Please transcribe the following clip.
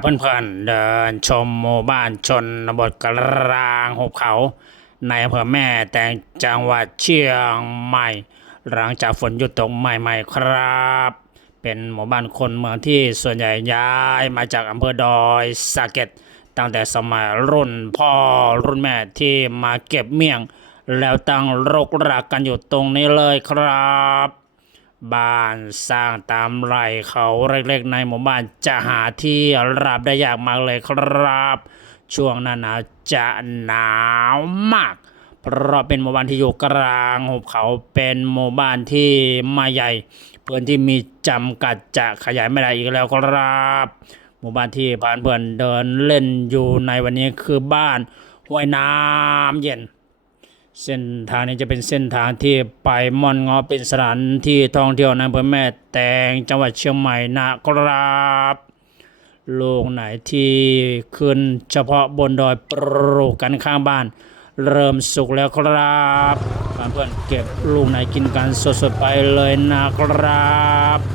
เพื่อนๆเดินชมหมู่บ้านชนบทกลางหุบเขา ในอำเภอแม่แตงจังหวัดเชียงใหม่ หลังจากฝนหยุดตกใหม่ๆครับ เป็นหมู่บ้านคนเมืองที่ส่วนใหญ่ย้ายมาจากอำเภอดอยสะเก็ดตั้งแต่สมัยรุ่นพ่อรุ่นแม่ที่มาเก็บเมี่ยง แล้วตั้งรกรากกันอยู่ตรงนี้เลยครับ บ้านสร้างตามไร่เขาเล็กๆในหมู่บ้านจะหาที่ราบได้ยากมากเลยครับ ช่วงหน้าหนาวจะหนาวมาก เพราะเป็นหมู่บ้านที่อยู่กลางหุบเขาเป็นหมู่บ้านที่ไม่ใหญ่พื้นที่มีจำกัดจะขยายไม่ได้อีกแล้วครับ หมู่บ้านที่ผ่านเพื่อนเดินเล่นอยู่ในวันนี้คือบ้านห้วยน้ำเย็น เส้นทางนี้จะเป็นเส้นทางที่ไปม่อนงอเป็นสถานที่ท่องเที่ยวในอำเภอแม่แตงจังหวัดเชียงใหม่นะครับลูกไหนที่ขึ้นเฉพาะบนดอยปลูกกันข้างบ้าน เริ่มสุกแล้วครับเพื่อนเก็บลูกไหนกินกันสดๆไปเลยนะครับ